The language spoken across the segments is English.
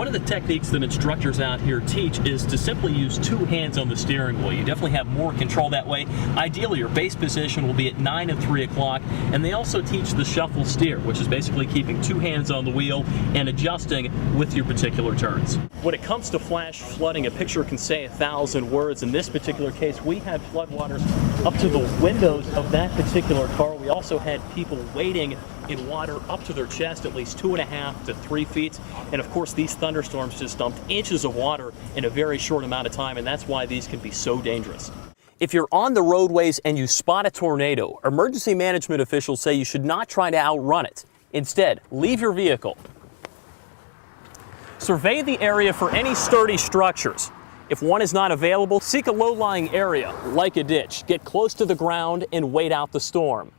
One of the techniques that instructors out here teach is to simply use two hands on the steering wheel. You definitely have more control that way. Ideally, your base position will be at 9 and 3 o'clock, and they also teach the shuffle steer, which is basically keeping two hands on the wheel and adjusting with your particular turns. When it comes to flash flooding, a picture can say 1,000 words. In this particular case, we had floodwaters up to the windows of that particular car. We also had people wading in water up to their chest, at least 2.5 to 3 feet. And of course, these thunderstorms just dumped inches of water in a very short amount of time, and that's why these can be so dangerous. If you're on the roadways and you spot a tornado, emergency management officials say you should not try to outrun it. Instead, leave your vehicle. Survey the area for any sturdy structures. If one is not available, seek a low-lying area, like a ditch. Get close to the ground and wait out the storm.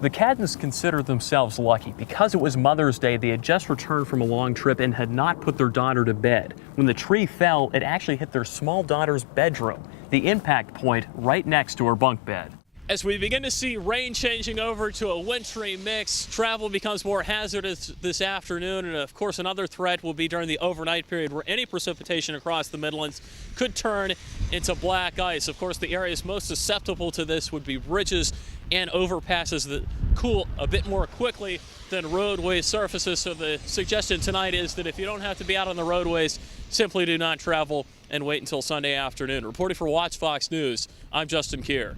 The Caddens consider themselves lucky. Because it was Mother's Day, they had just returned from a long trip and had not put their daughter to bed. When the tree fell, it actually hit their small daughter's bedroom, the impact point right next to her bunk bed. As we begin to see rain changing over to a wintry mix, travel becomes more hazardous this afternoon, and of course another threat will be during the overnight period where any precipitation across the Midlands could turn into black ice. Of course, the areas most susceptible to this would be bridges and overpasses that cool a bit more quickly than roadway surfaces. So the suggestion tonight is that if you don't have to be out on the roadways, simply do not travel and wait until Sunday afternoon. Reporting for WACH Fox News, I'm Justin Kier.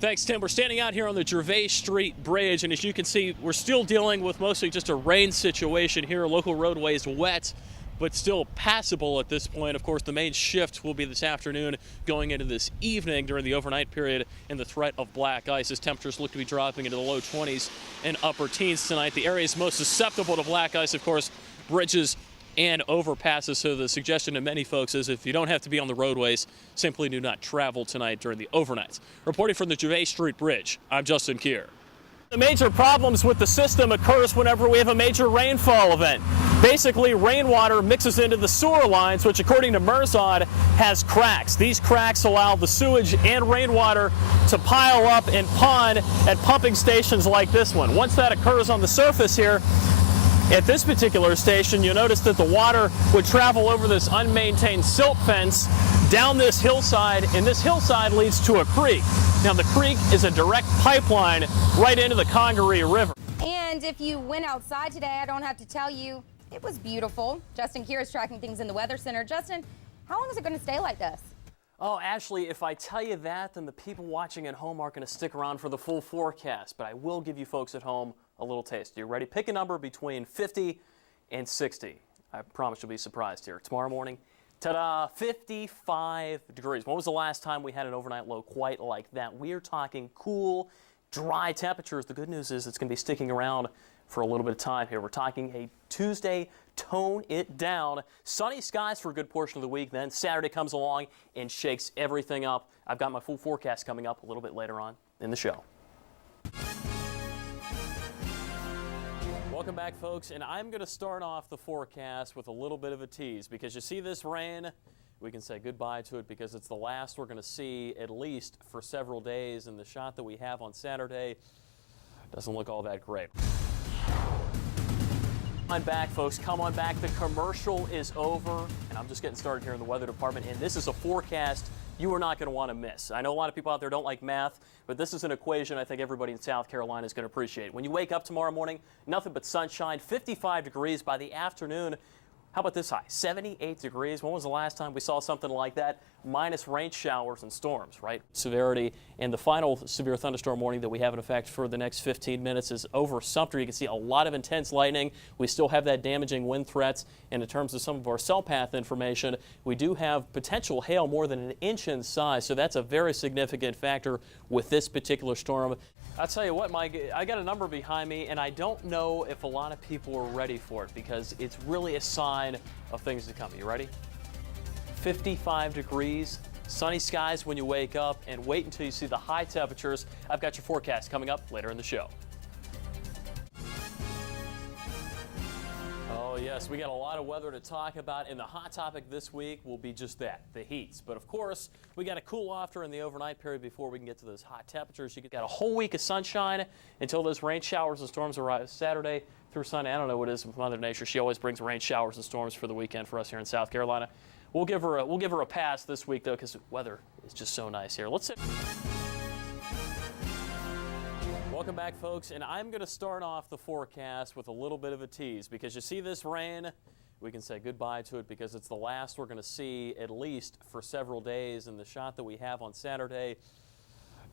Thanks, Tim. We're standing out here on the Gervais Street Bridge, and as you can see, we're still dealing with mostly just a rain situation here. Local roadways wet, but still passable at this point. Of course, the main shift will be this afternoon going into this evening during the overnight period and the threat of black ice as temperatures look to be dropping into the low 20s and upper teens tonight. The areas most susceptible to black ice, of course, bridges and overpasses. So the suggestion to many folks is if you don't have to be on the roadways, simply do not travel tonight during the overnights. Reporting from the Gervais Street Bridge, I'm Justin Kier. The major problems with the system occurs whenever we have a major rainfall event. Basically, rainwater mixes into the sewer lines, which according to Merzod has cracks. These cracks allow the sewage and rainwater to pile up and pond at pumping stations like this one. Once that occurs on the surface here, at this particular station, you'll notice that the water would travel over this unmaintained silt fence down this hillside, and this hillside leads to a creek. Now, the creek is a direct pipeline right into the Congaree River. And if you went outside today, I don't have to tell you, it was beautiful. Justin Kier is tracking things in the Weather Center. Justin, how long is it going to stay like this? Oh, Ashley, if I tell you that, then the people watching at home aren't going to stick around for the full forecast. But I will give you folks at home a little taste. You ready? Pick a number between 50 and 60. I promise you'll be surprised here. Tomorrow morning, ta-da, 55 degrees. When was the last time we had an overnight low quite like that? We are talking cool, dry temperatures. The good news is it's going to be sticking around for a little bit of time here. We're talking a Tuesday, tone it down. Sunny skies for a good portion of the week. Then Saturday comes along and shakes everything up. I've got my full forecast coming up a little bit later on in the show. Welcome back, folks, and I'm going to start off the forecast with a little bit of a tease because you see this rain, we can say goodbye to it because it's the last we're going to see at least for several days, and the shot that we have on Saturday doesn't look all that great. Come on back, folks. Come on back. The commercial is over, and I'm just getting started here in the weather department, and this is a forecast you are not going to want to miss. I know a lot of people out there don't like math, but this is an equation I think everybody in South Carolina is going to appreciate. When you wake up tomorrow morning, nothing but sunshine, 55 degrees by the afternoon. How about this high? 78 degrees. When was the last time we saw something like that? Minus rain showers and storms, right? Severity. And the final severe thunderstorm warning that we have in effect for the next 15 minutes is over Sumter. You can see a lot of intense lightning. We still have that damaging wind threats. And in terms of some of our cell path information, we do have potential hail more than an inch in size. So that's a very significant factor with this particular storm. I'll tell you what, Mike, I got a number behind me, and I don't know if a lot of people are ready for it because it's really a sign of things to come. You ready? 55 degrees, sunny skies when you wake up, and wait until you see the high temperatures. I've got your forecast coming up later in the show. Oh, Yes, we got a lot of weather to talk about, and the hot topic this week will be just that, the heats. But of course, we got to cool off during the overnight period before we can get to those hot temperatures. You got a whole week of sunshine until those rain showers and storms arrive Saturday through Sunday. I don't know what it is with Mother Nature. She always brings rain showers and storms for the weekend for us here in South Carolina. We'll give her a pass this week, though, because the weather is just so nice here. Let's sit. Welcome back, folks, and I'm going to start off the forecast with a little bit of a tease because you see this rain, we can say goodbye to it because it's the last we're going to see at least for several days, and the shot that we have on Saturday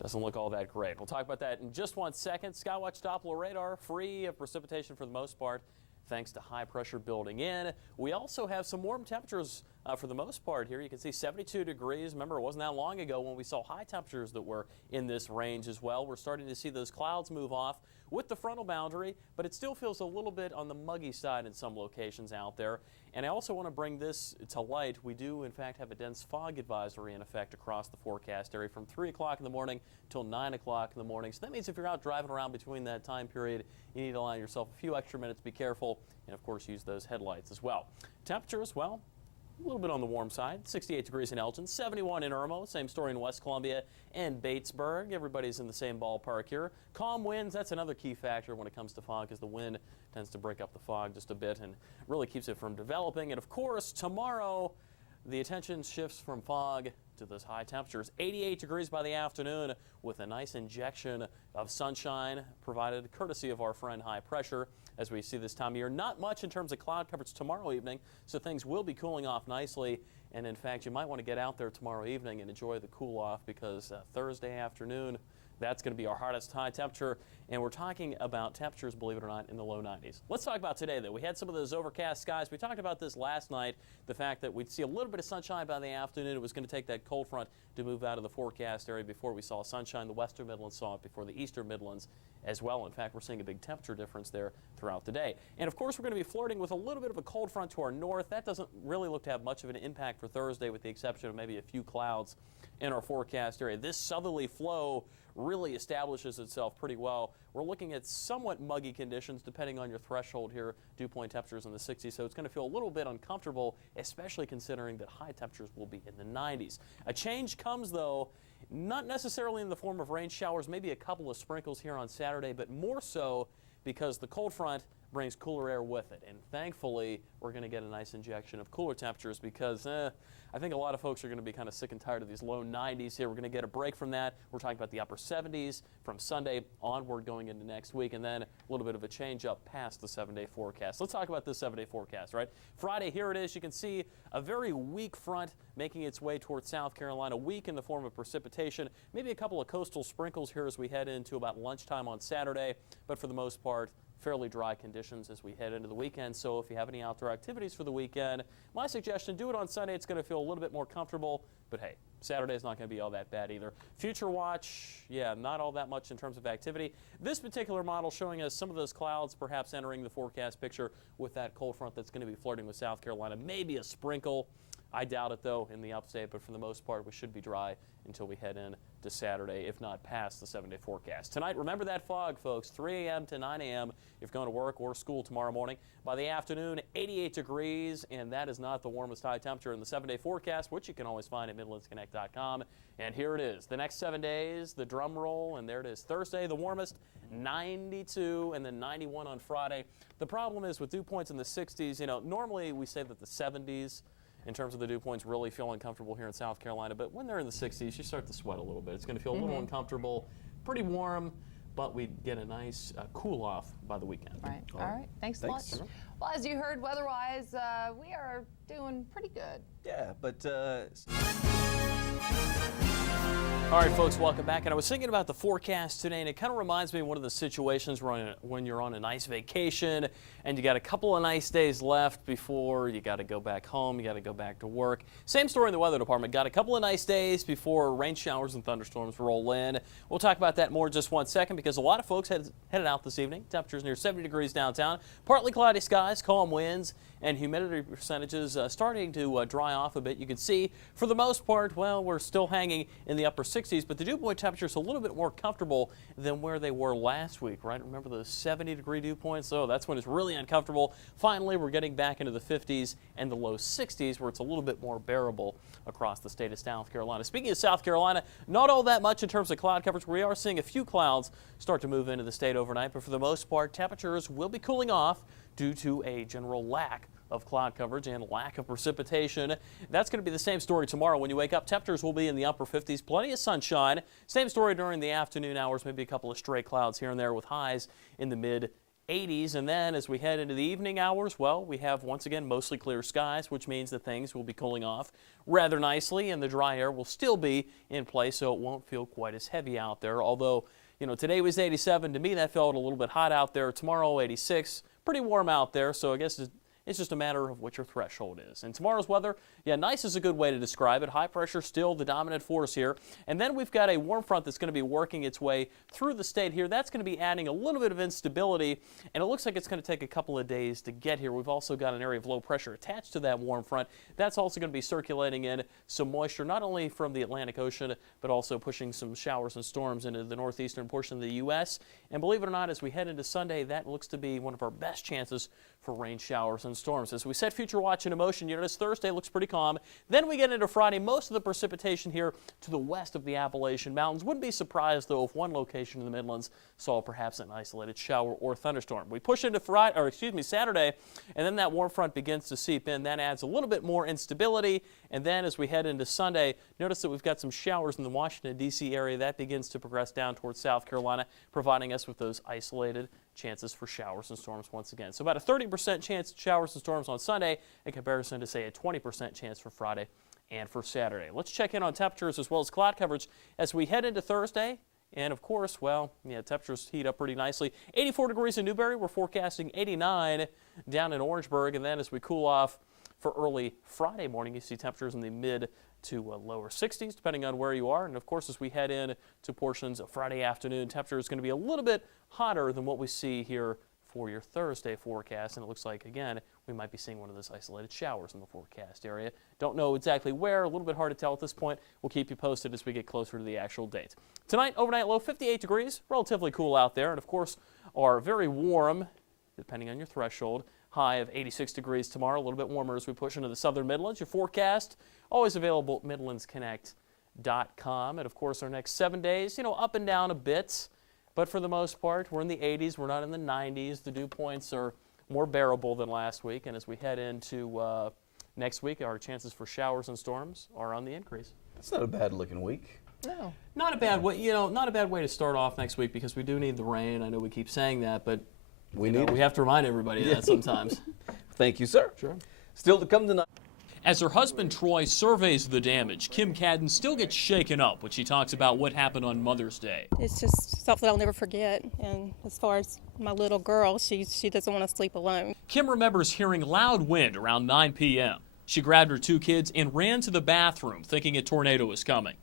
doesn't look all that great. We'll talk about that in just 1 second. Skywatch Doppler radar free of precipitation for the most part, thanks to high pressure building in. We also have some warm temperatures for the most part here. You can see 72 degrees. Remember, it wasn't that long ago when we saw high temperatures that were in this range as well. We're starting to see those clouds move off with the frontal boundary, but it still feels a little bit on the muggy side in some locations out there. And I also want to bring this to light. We do, in fact, have a dense fog advisory in effect across the forecast area from 3 o'clock in the morning till 9 o'clock in the morning. So that means if you're out driving around between that time period, you need to allow yourself a few extra minutes. Be careful, and of course, use those headlights as well. Temperatures, well, a little bit on the warm side. 68 degrees in Elgin, 71 in Irmo, same story in West Columbia and Batesburg. Everybody's in the same ballpark here. Calm winds, that's another key factor when it comes to fog, because the wind tends to break up the fog just a bit and really keeps it from developing. And of course, tomorrow, the attention shifts from fog to those high temperatures. 88 degrees by the afternoon with a nice injection of sunshine provided courtesy of our friend high pressure. As we see this time of year, not much in terms of cloud coverage tomorrow evening, so things will be cooling off nicely. And in fact, you might want to get out there tomorrow evening and enjoy the cool off, because Thursday afternoon, that's going to be our hottest high temperature, and we're talking about temperatures, believe it or not, in the low 90s. Let's talk about today, though. We had some of those overcast skies. We talked about this last night, the fact that we'd see a little bit of sunshine by the afternoon. It was going to take that cold front to move out of the forecast area before we saw sunshine. The western Midlands saw it before the eastern Midlands as well. In fact, we're seeing a big temperature difference there throughout the day. And of course, we're going to be flirting with a little bit of a cold front to our north. That doesn't really look to have much of an impact for Thursday, with the exception of maybe a few clouds in our forecast area. This southerly flow really establishes itself pretty well. We're looking at somewhat muggy conditions depending on your threshold here. Dew point temperatures in the 60s, so it's going to feel a little bit uncomfortable, especially considering that high temperatures will be in the 90s. A change comes, though, not necessarily in the form of rain showers, maybe a couple of sprinkles here on Saturday, but more so because the cold front brings cooler air with it. And thankfully, we're going to get a nice injection of cooler temperatures, because I think a lot of folks are going to be kind of sick and tired of these low 90s here. We're going to get a break from that. We're talking about the upper 70s from Sunday onward going into next week, and then a little bit of a change up past the 7-day forecast. Let's talk about this 7-day forecast, right? Friday, here it is. You can see a very weak front making its way towards South Carolina, weak in the form of precipitation, maybe a couple of coastal sprinkles here as we head into about lunchtime on Saturday, but for the most part, fairly dry conditions as we head into the weekend. So if you have any outdoor activities for the weekend, my suggestion, do it on Sunday. It's going to feel a little bit more comfortable, but hey, Saturday's not going to be all that bad either. Future watch, yeah, not all that much in terms of activity. This particular model showing us some of those clouds perhaps entering the forecast picture with that cold front that's going to be flirting with South Carolina. Maybe a sprinkle. I doubt it, though, in the upstate, but for the most part, we should be dry until we head in to Saturday, if not past the 7-day forecast. Tonight, remember that fog, folks, 3 a.m. to 9 a.m. if you're going to work or school tomorrow morning. By the afternoon, 88 degrees, and that is not the warmest high temperature in the 7-day forecast, which you can always find at MidlandsConnect.com. And here it is, the next 7 days, the drum roll, and there it is. Thursday, the warmest, 92, and then 91 on Friday. The problem is with dew points in the 60s, you know, normally we say that the 70s, in terms of the dew points, really feel uncomfortable here in South Carolina. But when they're in the 60s, you start to sweat a little bit. It's going to feel a little uncomfortable, pretty warm, but we get a nice cool off by the weekend. Right. All right. Thanks a lot. Well, as you heard, weather-wise, we are doing pretty good. Yeah, but All right, folks, welcome back. And I was thinking about the forecast today, and it kind of reminds me of one of the situations when you're on a nice vacation and you got a couple of nice days left before you got to go back home, you got to go back to work. Same story in the weather department. Got a couple of nice days before rain showers and thunderstorms roll in. We'll talk about that more in just 1 second, because a lot of folks headed out this evening. Temperatures near 70 degrees downtown. Partly cloudy skies. skies, calm winds, and humidity percentages starting to dry off a bit. You can see, for the most part, well, we're still hanging in the upper 60s, but the dew point temperature is a little bit more comfortable than where they were last week, right? Remember the 70-degree dew points? So that's when it's really uncomfortable. Finally, we're getting back into the 50s and the low 60s, where it's a little bit more bearable across the state of South Carolina. Speaking of South Carolina, not all that much in terms of cloud coverage. We are seeing a few clouds start to move into the state overnight, but for the most part, temperatures will be cooling off due to a general lack of cloud coverage and lack of precipitation. That's going to be the same story tomorrow. When you wake up, temperatures will be in the upper 50s, plenty of sunshine. Same story during the afternoon hours, maybe a couple of stray clouds here and there with highs in the mid 80s. And then as we head into the evening hours, well, we have once again mostly clear skies, which means that things will be cooling off rather nicely, and the dry air will still be in place, so it won't feel quite as heavy out there. Although, you know, today was 87. To me, that felt a little bit hot out there. Tomorrow, 86. Pretty warm out there, so I guess it's just a matter of what your threshold is. And tomorrow's weather, yeah, nice is a good way to describe it. High pressure still the dominant force here. And then we've got a warm front that's going to be working its way through the state here. That's going to be adding a little bit of instability, and it looks like it's going to take a couple of days to get here. We've also got an area of low pressure attached to that warm front. That's also going to be circulating in some moisture, not only from the Atlantic Ocean, but also pushing some showers and storms into the northeastern portion of the U.S. And believe it or not, as we head into Sunday, that looks to be one of our best chances for rain showers and storms. As we set Future Watch into motion, you notice Thursday looks pretty calm. Then we get into Friday. Most of the precipitation here to the west of the Appalachian Mountains. Wouldn't be surprised, though, if one location in the Midlands saw perhaps an isolated shower or thunderstorm. We push into Saturday, and then that warm front begins to seep in. That adds a little bit more instability. And then as we head into Sunday, notice that we've got some showers in the Washington, D.C. area. That begins to progress down towards South Carolina, providing us with those isolated chances for showers and storms once again. So about a 30% chance of showers and storms on Sunday in comparison to, say, a 20% chance for Friday and for Saturday. Let's check in on temperatures as well as cloud coverage as we head into Thursday. And of course, well, yeah, temperatures heat up pretty nicely. 84 degrees in Newberry. We're forecasting 89 down in Orangeburg. And then as we cool off for early Friday morning, you see temperatures in the mid to lower 60s, depending on where you are. And of course, as we head in to portions of Friday afternoon, temperature is going to be a little bit hotter than what we see here for your Thursday forecast. And it looks like, again, we might be seeing one of those isolated showers in the forecast area. Don't know exactly where, a little bit hard to tell at this point. We'll keep you posted as we get closer to the actual date. Tonight, overnight low 58 degrees, relatively cool out there. And of course, are very warm, depending on your threshold. High of 86 degrees tomorrow, a little bit warmer as we push into the southern Midlands. Your forecast, always available at MidlandsConnect.com. And of course, our next 7 days, you know, up and down a bit. But for the most part, we're in the 80s. We're not in the 90s. The dew points are more bearable than last week. And as we head into next week, our chances for showers and storms are on the increase. That's not a bad looking week. No. Not a bad way, you know, not a bad way to start off next week because we do need the rain. I know we keep saying that, but we have to remind everybody that sometimes. Thank you, sir. Sure. Still to come tonight. As her husband Troy surveys the damage, Kim Cadden still gets shaken up when she talks about what happened on Mother's Day. It's just something I'll never forget. And as far as my little girl, she doesn't want to sleep alone. Kim remembers hearing loud wind around 9 p.m. She grabbed her two kids and ran to the bathroom thinking a tornado was coming.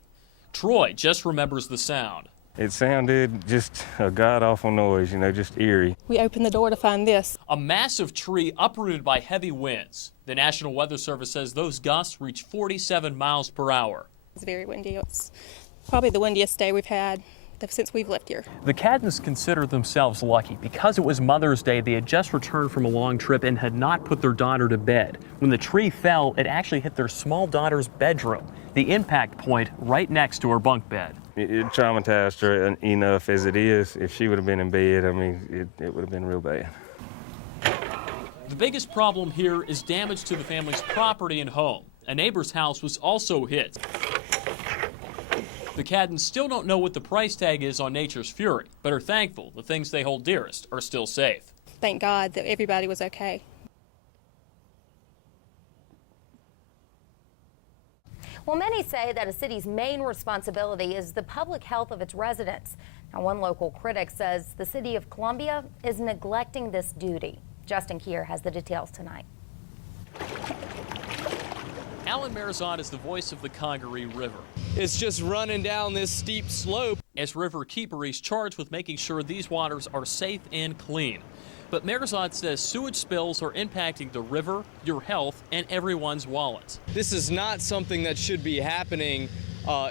Troy just remembers the sound. It sounded just a god-awful noise, you know, just eerie. We opened the door to find this. A massive tree uprooted by heavy winds. The National Weather Service says those gusts reached 47 miles per hour. It's very windy. It's probably the windiest day we've had since we've lived here. The Caddens consider themselves lucky. Because it was Mother's Day, they had just returned from a long trip and had not put their daughter to bed. When the tree fell, it actually hit their small daughter's bedroom, the impact point right next to her bunk bed. It traumatized her enough as it is. If she would have been in bed, I mean, it would have been real bad. The biggest problem here is damage to the family's property and home. A neighbor's house was also hit. The Caddens still don't know what the price tag is on nature's fury, but are thankful the things they hold dearest are still safe. Thank God that everybody was okay. Well, many say that a city's main responsibility is the public health of its residents. Now, one local critic says the city of Columbia is neglecting this duty. Justin Kier has the details tonight. Alan Marizon is the voice of the Congaree River. It's just running down this steep slope. As river keeper, he's charged with making sure these waters are safe and clean. But Merzad says sewage spills are impacting the river, your health, and everyone's wallets. This is not something that should be happening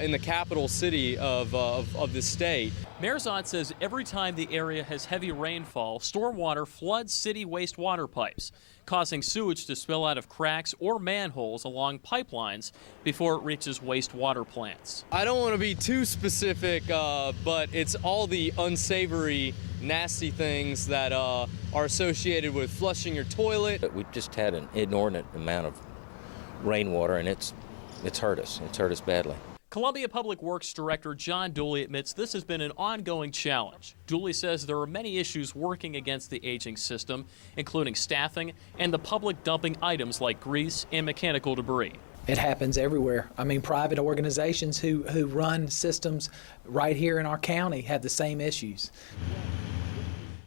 in the capital city of the state. Merzad says every time the area has heavy rainfall, stormwater floods city wastewater pipes, causing sewage to spill out of cracks or manholes along pipelines before it reaches wastewater plants. I don't want to be too specific, but it's all the unsavory, nasty things that are associated with flushing your toilet. We just had an inordinate amount of rainwater, and it's hurt us. It's hurt us badly. Columbia Public Works Director John Dooley admits this has been an ongoing challenge. Dooley says there are many issues working against the aging system, including staffing and the public dumping items like grease and mechanical debris. It happens everywhere. I mean, private organizations who run systems right here in our county have the same issues.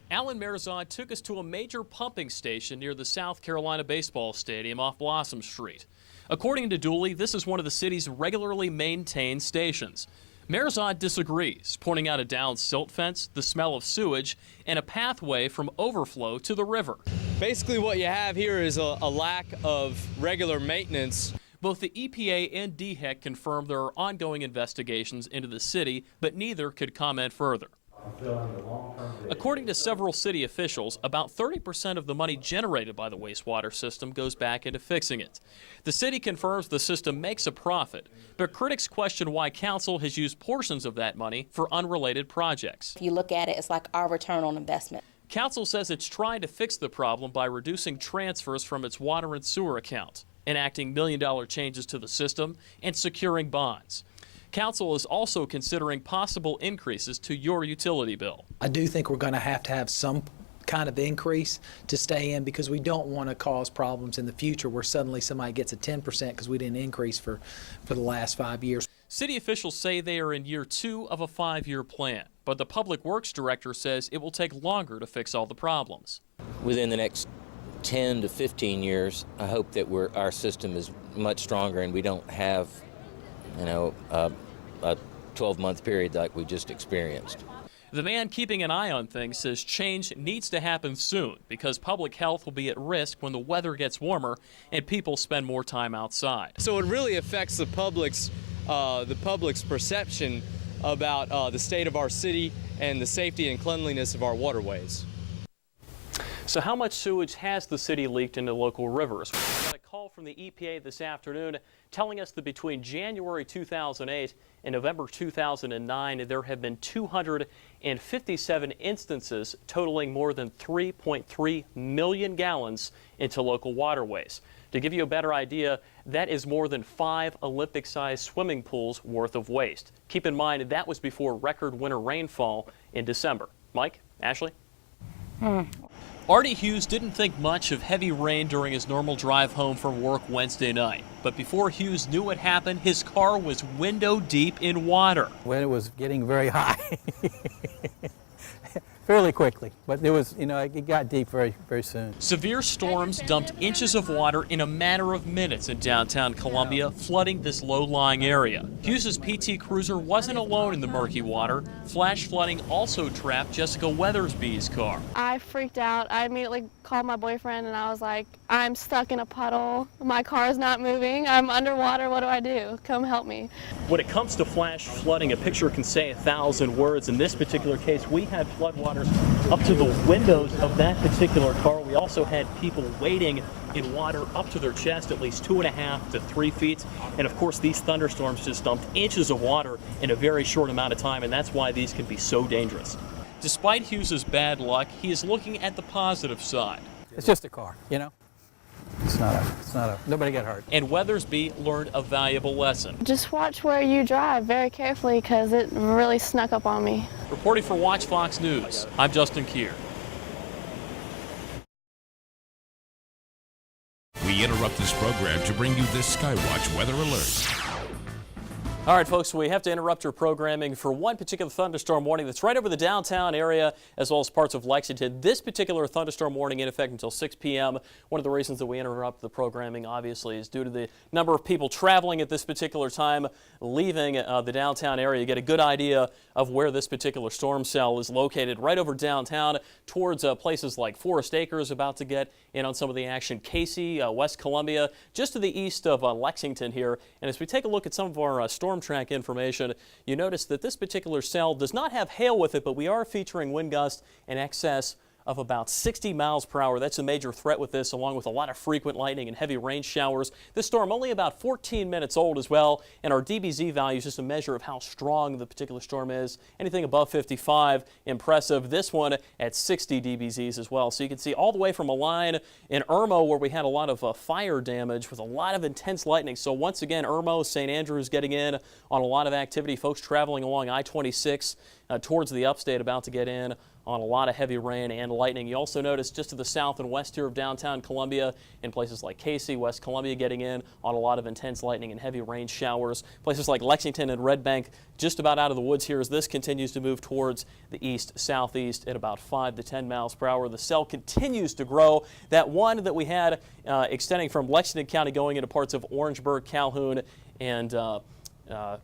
Alan Merzad took us to a major pumping station near the South Carolina baseball stadium off Blossom Street. According to Dooley, this is one of the city's regularly maintained stations. Merzad disagrees, pointing out a down silt fence, the smell of sewage, and a pathway from overflow to the river. Basically what you have here is a lack of regular maintenance. Both the EPA and DHEC confirmed there are ongoing investigations into the city, but neither could comment further. According to several city officials, about 30% of the money generated by the wastewater system goes back into fixing it. The city confirms the system makes a profit, but critics question why council has used portions of that money for unrelated projects. If you look at it, it's like our return on investment. Council says it's trying to fix the problem by reducing transfers from its water and sewer account, enacting million-dollar changes to the system, and securing bonds. Council is also considering possible increases to your utility bill. I do think we're going to have some kind of increase to stay in, because we don't want to cause problems in the future where suddenly somebody gets a 10% because we didn't increase for the last 5 years. City officials say they are in year 2 of a 5-year plan, but the Public Works Director says it will take longer to fix all the problems. Within the next 10 to 15 years, I hope that our system is much stronger and we don't have a 12-month period like we just experienced. The man keeping an eye on things says change needs to happen soon because public health will be at risk when the weather gets warmer and people spend more time outside. So it really affects the public's perception about the state of our city and the safety and cleanliness of our waterways. So how much sewage has the city leaked into local rivers? We got a call from the EPA this afternoon telling us that between January 2008 and November 2009, there have been 257 instances totaling more than 3.3 million gallons into local waterways. To give you a better idea, that is more than 5 Olympic-sized swimming pools worth of waste. Keep in mind, that was before record winter rainfall in December. Mike, Ashley? Artie Hughes didn't think much of heavy rain during his normal drive home from work Wednesday night. But before Hughes knew what happened, his car was window deep in water. When it was getting very high, fairly quickly, but there was, it got deep very, very soon. Severe storms dumped inches of water in a matter of minutes in downtown Columbia, flooding this low-lying area. Hughes's PT Cruiser wasn't alone in the murky water. Flash flooding also trapped Jessica Weathersby's car. I freaked out. I immediately called my boyfriend and I was like, I'm stuck in a puddle. My car is not moving. I'm underwater. What do I do? Come help me. When it comes to flash flooding, a picture can say 1,000 words. In this particular case, we had floodwaters up to the windows of that particular car. We also had people wading in water up to their chest, at least 2.5 to 3 feet. And of course, these thunderstorms just dumped inches of water in a very short amount of time, and that's why these can be so dangerous. Despite Hughes's bad luck, he is looking at the positive side. It's just a car, It's not a, nobody got hurt. And Weathersby learned a valuable lesson. Just watch where you drive very carefully because it really snuck up on me. Reporting for WACH Fox News, I'm Justin Kier. We interrupt this program to bring you this Skywatch weather alert. All right, folks, we have to interrupt your programming for one particular thunderstorm warning that's right over the downtown area as well as parts of Lexington. This particular thunderstorm warning in effect until 6 p.m. One of the reasons that we interrupt the programming, obviously, is due to the number of people traveling at this particular time, leaving the downtown area. You get a good idea of where this particular storm cell is located right over downtown towards places like Forest Acres, about to get in on some of the action. Casey, West Columbia, just to the east of Lexington here. And as we take a look at some of our storm track information, you notice that this particular cell does not have hail with it, but we are featuring wind gusts in excess of about 60 miles per hour. That's a major threat with this, along with a lot of frequent lightning and heavy rain showers. This storm only about 14 minutes old as well, and our DBZ value is just a measure of how strong the particular storm is. Anything above 55, impressive. This one at 60 DBZs as well. So you can see all the way from a line in Irmo where we had a lot of fire damage with a lot of intense lightning. So once again, Irmo, St. Andrews getting in on a lot of activity. Folks traveling along I-26 towards the upstate about to get in on a lot of heavy rain and lightning. You also notice just to the south and west here of downtown Columbia, in places like Casey, West Columbia getting in on a lot of intense lightning and heavy rain showers. Places like Lexington and Red Bank just about out of the woods here as this continues to move towards the east-southeast at about 5 to 10 miles per hour. The cell continues to grow. That one that we had extending from Lexington County going into parts of Orangeburg, Calhoun, and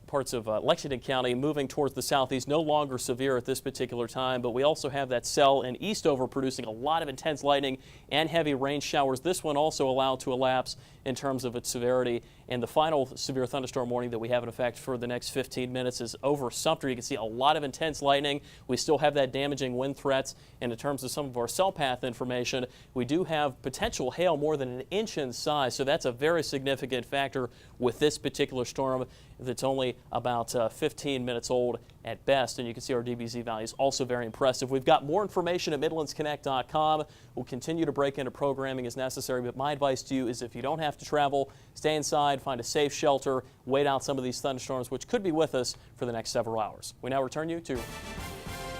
parts of Lexington County moving towards the southeast, no longer severe at this particular time, but we also have that cell in Eastover producing a lot of intense lightning and heavy rain showers. This one also allowed to elapse in terms of its severity, and the final severe thunderstorm warning that we have in effect for the next 15 minutes is over Sumter. You can see a lot of intense lightning. We still have that damaging wind threats, and in terms of some of our cell path information, we do have potential hail more than an inch in size, so that's a very significant factor with this particular storm that's only about 15 minutes old at best, and you can see our DBZ values also very impressive. We've got more information at MidlandsConnect.com. We'll continue to break into programming as necessary, but my advice to you is if you don't have to travel, stay inside, find a safe shelter, wait out some of these thunderstorms, which could be with us for the next several hours. We now return you to...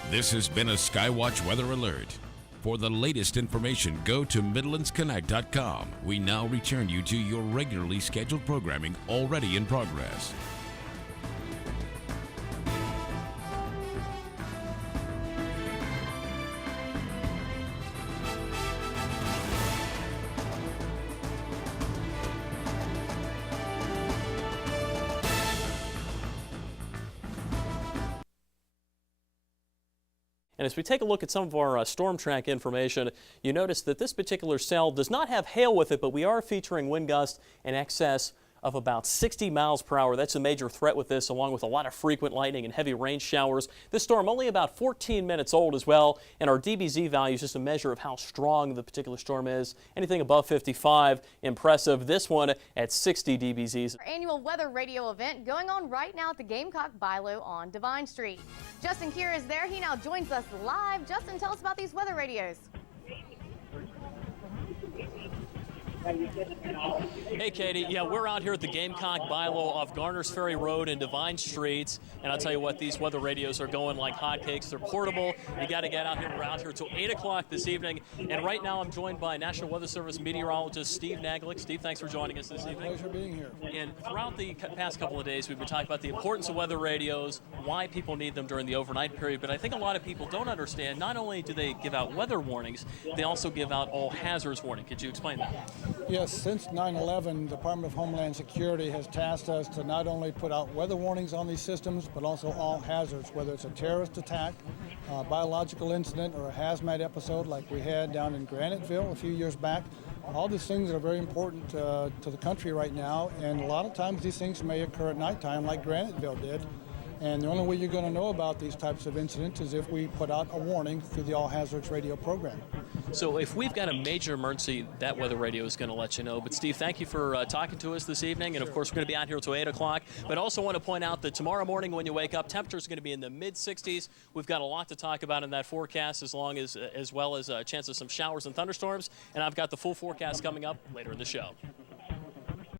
This has been a Skywatch Weather Alert. For the latest information, go to MidlandsConnect.com. We now return you to your regularly scheduled programming already in progress. And as we take a look at some of our storm track information, you notice that this particular cell does not have hail with it, but we are featuring wind gusts in excess of about 60 miles per hour. That's a major threat with this, along with a lot of frequent lightning and heavy rain showers. This storm only about 14 minutes old as well, and our DBZ value is just a measure of how strong the particular storm is. Anything above 55, impressive. This one at 60 DBZs. Our annual weather radio event going on right now at the Gamecock Bilo on Devine Street. Justin Kier is there. He now joins us live. Justin, tell us about these weather radios. Hey, Katie. Yeah, we're out here at the Gamecock Bilo off Garners Ferry Road and Devine Streets. And I'll tell you what, these weather radios are going like hotcakes. They're portable. You got to get out here. We're out here till 8 o'clock this evening. And right now I'm joined by National Weather Service meteorologist Steve Naglick. Steve, thanks for joining us this evening. Pleasure being here. And throughout the past couple of days, we've been talking about the importance of weather radios, why people need them during the overnight period. But I think a lot of people don't understand, not only do they give out weather warnings, they also give out all hazards warning. Could you explain that? Yes, since 9/11, the Department of Homeland Security has tasked us to not only put out weather warnings on these systems, but also all hazards, whether it's a terrorist attack, a biological incident, or a hazmat episode like we had down in Graniteville a few years back. All these things are very important to the country right now, and a lot of times these things may occur at nighttime like Graniteville did. And the only way you're going to know about these types of incidents is if we put out a warning through the All Hazards radio program. So if we've got a major emergency, that weather radio is going to let you know. But Steve, thank you for talking to us this evening. And of course, we're going to be out here until 8 o'clock. But also want to point out that tomorrow morning when you wake up, temperatures are going to be in the mid-60s. We've got a lot to talk about in that forecast, as well as a chance of some showers and thunderstorms. And I've got the full forecast coming up later in the show.